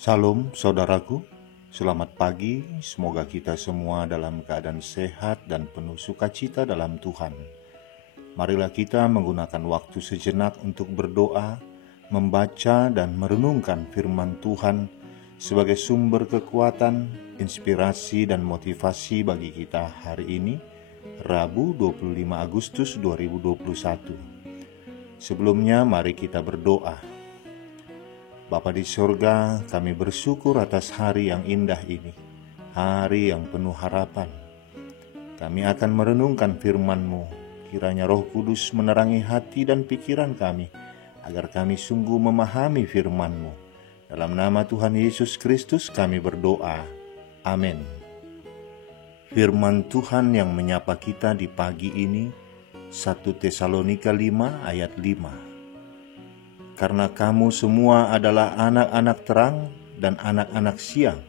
Salam saudaraku, selamat pagi, semoga kita semua dalam keadaan sehat dan penuh sukacita dalam Tuhan. Marilah kita menggunakan waktu sejenak untuk berdoa, membaca dan merenungkan firman Tuhan sebagai sumber kekuatan, inspirasi dan motivasi bagi kita hari ini, Rabu 25 Agustus 2021. Sebelumnya mari kita berdoa. Bapa di sorga, kami bersyukur atas hari yang indah ini, hari yang penuh harapan. Kami akan merenungkan firman-Mu, kiranya Roh Kudus menerangi hati dan pikiran kami, agar kami sungguh memahami firman-Mu. Dalam nama Tuhan Yesus Kristus kami berdoa. Amin. Firman Tuhan yang menyapa kita di pagi ini, 1 Tesalonika 5 ayat 5. Karena kamu semua adalah anak-anak terang dan anak-anak siang.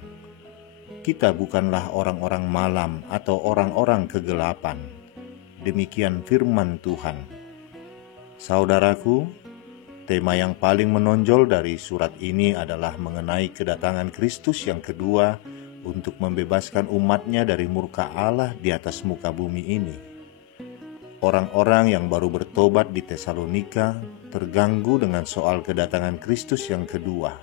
Kita bukanlah orang-orang malam atau orang-orang kegelapan. Demikian firman Tuhan. Saudaraku, tema yang paling menonjol dari surat ini adalah mengenai kedatangan Kristus yang kedua untuk membebaskan umatnya dari murka Allah di atas muka bumi ini. Orang-orang yang baru bertobat di Tesalonika terganggu dengan soal kedatangan Kristus yang kedua.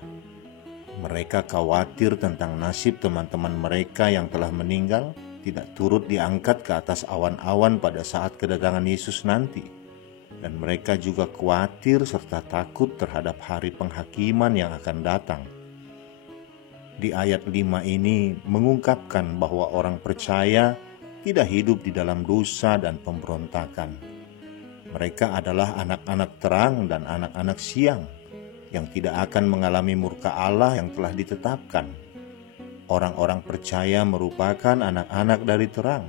Mereka khawatir tentang nasib teman-teman mereka yang telah meninggal tidak turut diangkat ke atas awan-awan pada saat kedatangan Yesus nanti. Dan mereka juga khawatir serta takut terhadap hari penghakiman yang akan datang. Di ayat 5 ini mengungkapkan bahwa orang percaya tidak hidup di dalam dosa dan pemberontakan. Mereka adalah anak-anak terang dan anak-anak siang yang tidak akan mengalami murka Allah yang telah ditetapkan. Orang-orang percaya merupakan anak-anak dari terang,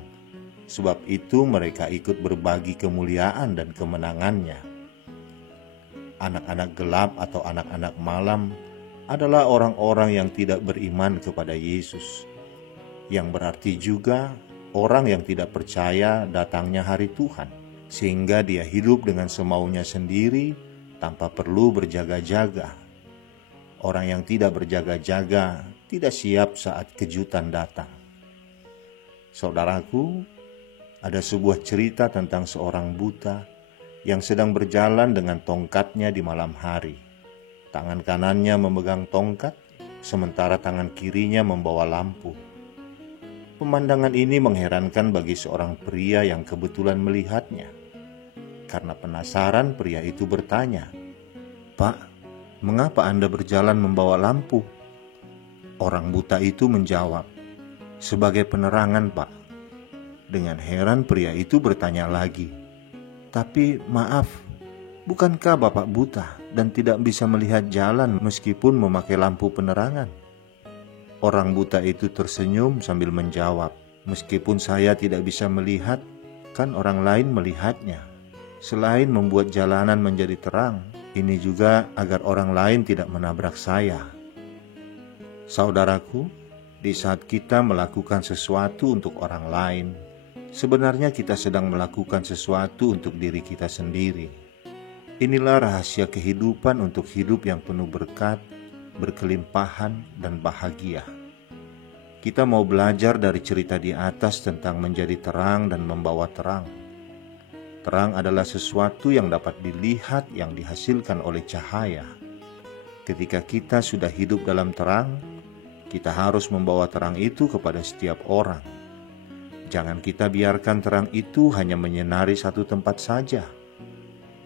sebab itu mereka ikut berbagi kemuliaan dan kemenangannya. Anak-anak gelap atau anak-anak malam adalah orang-orang yang tidak beriman kepada Yesus, yang berarti juga orang yang tidak percaya datangnya hari Tuhan, sehingga dia hidup dengan semaunya sendiri tanpa perlu berjaga-jaga. Orang yang tidak berjaga-jaga tidak siap saat kejutan datang. Saudaraku, ada sebuah cerita tentang seorang buta yang sedang berjalan dengan tongkatnya di malam hari. Tangan kanannya memegang tongkat, sementara tangan kirinya membawa lampu. Pemandangan ini mengherankan bagi seorang pria yang kebetulan melihatnya. Karena penasaran, pria itu bertanya, "Pak, mengapa Anda berjalan membawa lampu?" Orang buta itu menjawab, "Sebagai penerangan, Pak." Dengan heran pria itu bertanya lagi, "Tapi maaf, bukankah Bapak buta dan tidak bisa melihat jalan meskipun memakai lampu penerangan?" Orang buta itu tersenyum sambil menjawab, "Meskipun saya tidak bisa melihat, kan orang lain melihatnya. Selain membuat jalanan menjadi terang, ini juga agar orang lain tidak menabrak saya." Saudaraku, di saat kita melakukan sesuatu untuk orang lain, sebenarnya kita sedang melakukan sesuatu untuk diri kita sendiri. Inilah rahasia kehidupan untuk hidup yang penuh berkat, berkelimpahan, dan bahagia. Kita mau belajar dari cerita di atas tentang menjadi terang dan membawa terang. Terang adalah sesuatu yang dapat dilihat yang dihasilkan oleh cahaya. Ketika kita sudah hidup dalam terang, kita harus membawa terang itu kepada setiap orang. Jangan kita biarkan terang itu hanya menyinari satu tempat saja,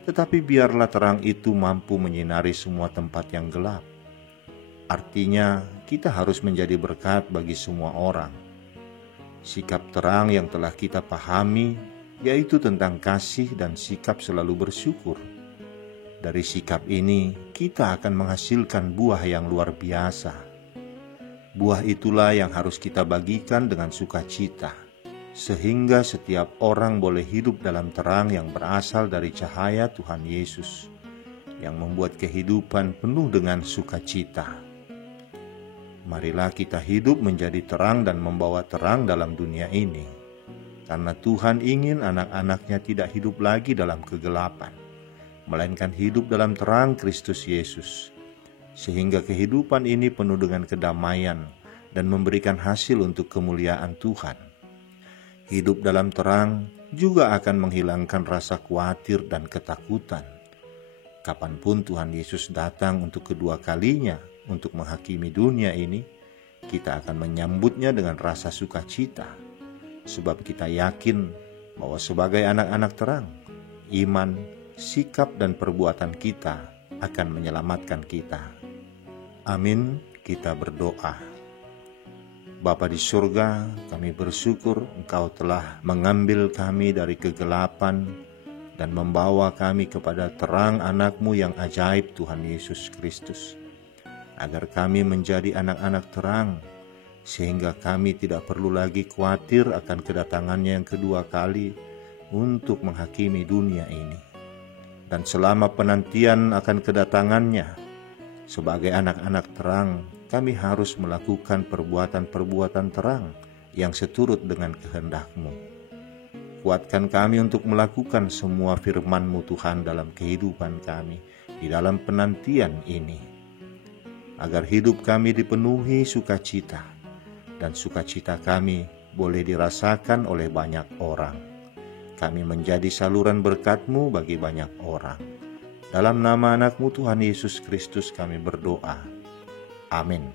tetapi biarlah terang itu mampu menyinari semua tempat yang gelap. Artinya, kita harus menjadi berkat bagi semua orang. Sikap terang yang telah kita pahami, yaitu tentang kasih dan sikap selalu bersyukur. Dari sikap ini, kita akan menghasilkan buah yang luar biasa. Buah itulah yang harus kita bagikan dengan sukacita, sehingga setiap orang boleh hidup dalam terang yang berasal dari cahaya Tuhan Yesus, yang membuat kehidupan penuh dengan sukacita. Marilah kita hidup menjadi terang dan membawa terang dalam dunia ini, karena Tuhan ingin anak-anaknya tidak hidup lagi dalam kegelapan, melainkan hidup dalam terang Kristus Yesus. sehingga kehidupan ini penuh dengan kedamaian dan memberikan hasil untuk kemuliaan Tuhan. Hidup dalam terang juga akan menghilangkan rasa khawatir dan ketakutan. Kapanpun Tuhan Yesus datang untuk kedua kalinya untuk menghakimi dunia ini, kita akan menyambutnya dengan rasa sukacita, sebab kita yakin bahwa sebagai anak-anak terang, iman, sikap dan perbuatan kita akan menyelamatkan kita. Amin. Kita berdoa. Bapa di surga, kami bersyukur Engkau telah mengambil kami dari kegelapan dan membawa kami kepada terang anak-Mu yang ajaib, Tuhan Yesus Kristus, agar kami menjadi anak-anak terang, sehingga kami tidak perlu lagi khawatir akan kedatangannya yang kedua kali untuk menghakimi dunia ini. Dan selama penantian akan kedatangannya, sebagai anak-anak terang, kami harus melakukan perbuatan-perbuatan terang yang seturut dengan kehendak-Mu. Kuatkan kami untuk melakukan semua firman-Mu Tuhan dalam kehidupan kami di dalam penantian ini, agar hidup kami dipenuhi sukacita, dan sukacita kami boleh dirasakan oleh banyak orang. Kami menjadi saluran berkat-Mu bagi banyak orang. Dalam nama anak-Mu Tuhan Yesus Kristus kami berdoa. Amin.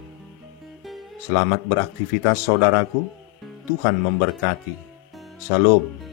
Selamat beraktivitas saudaraku. Tuhan memberkati. Shalom.